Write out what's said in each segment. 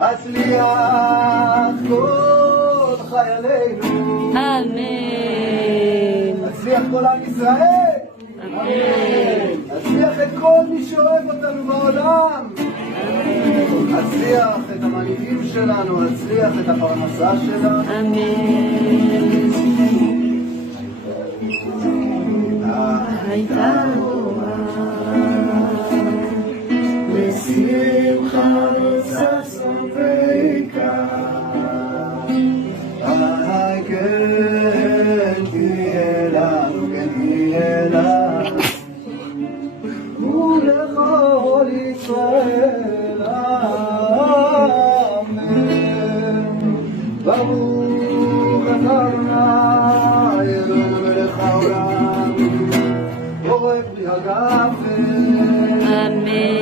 הצליח כל חיילינו, אמן. הצליח כל עם ישראל, אמן. הצליח את כל מי שאוהב אותנו בעולם, הצליח את המנהיגים שלנו, הצליח את הפרנסה שלנו. אמן. הייתה רואה לשמחה וששון ויקר, כן תהיה לנו, כן תהיה לנו, ולכל ישראל אמן. ברוך אתה אדוני אלוהינו מלך העולם, בורא פרי הגפן. אמן.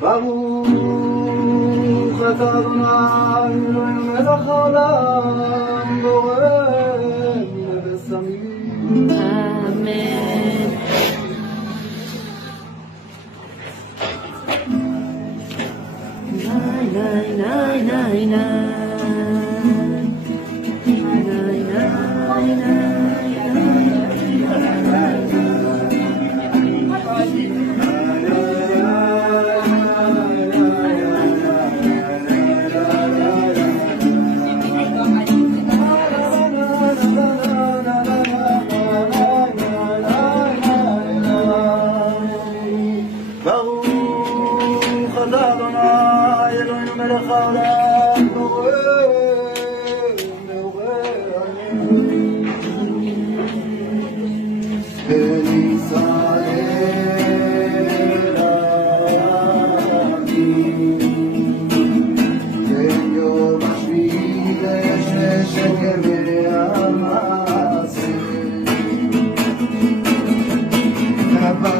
ברוך אתה אדוני אלוהינו מלך העולם, בורא ובשמים. אמן. ניי ניי ניי ברוך אתה אדוני אלוהינו מלך העולם, בורא עמים. בן ישראל עמים, כן יום השביעי יש לשקר מהמעשה, אתה